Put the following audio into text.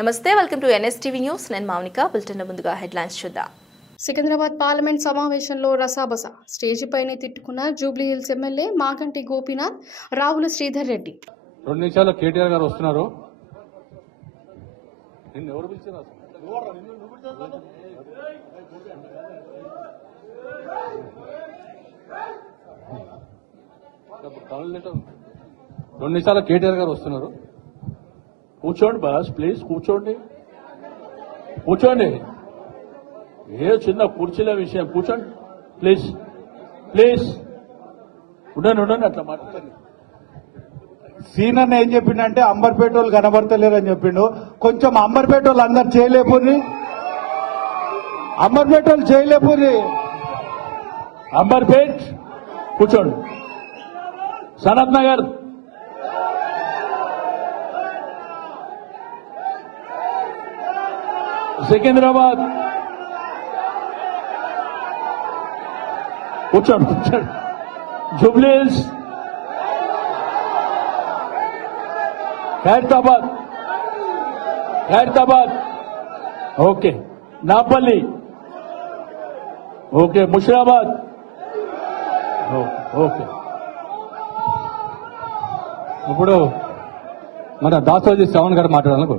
నమస్తే welcome to NSTV news. నేను Mounika bulletin ముందుగా హెడ్లైన్స్ చూద్దాం. సికింద్రాబాద్ పార్లమెంట్ సమావేశంలో రసాబస స్టేజిపైనే తిట్టుకున్న జూబ్లీహిల్స్ ఎమ్మెల్యే మాగంటి గోపీనాథ్ రావుల శ్రీధర్ రెడ్డి. రెండు నిమిషాల్లో కేటీఆర్ గారు వస్తున్నారు. నిన్ను ఎవరు పిలిచారు? రెండు నిమిషాల్లో కేటీఆర్ గారు వస్తున్నారు. కూర్చోండి బాస్ ప్లీజ్ కూర్చోండి. కూర్చోండి. ఏ చిన్న కుర్చీల విషయం కూర్చోండి. Please please. ఉండండి ఉండండి అట్లా మాట్లాడండి. సీనన్న ఏం చెప్పిండంటే అంబర్పేట వాళ్ళు కనబడతలేరు అని చెప్పిండు. కొంచెం అంబర్పేట వాళ్ళు అందరు చేయలేపుని అంబర్పేట వాళ్ళు చేయలేపుని అంబర్పేట్ కూర్చోండి. సనత్ నగర్ సికింద్రాబాద్ కూర్చోండి కూర్చోండి Jubilee Hills Khairatabad Khairatabad okay Nampally okay Mushirabad okay, okay ఇప్పుడు మన దాసోజీ శ్రవణ్ గారు మాట్లాడాలనుకో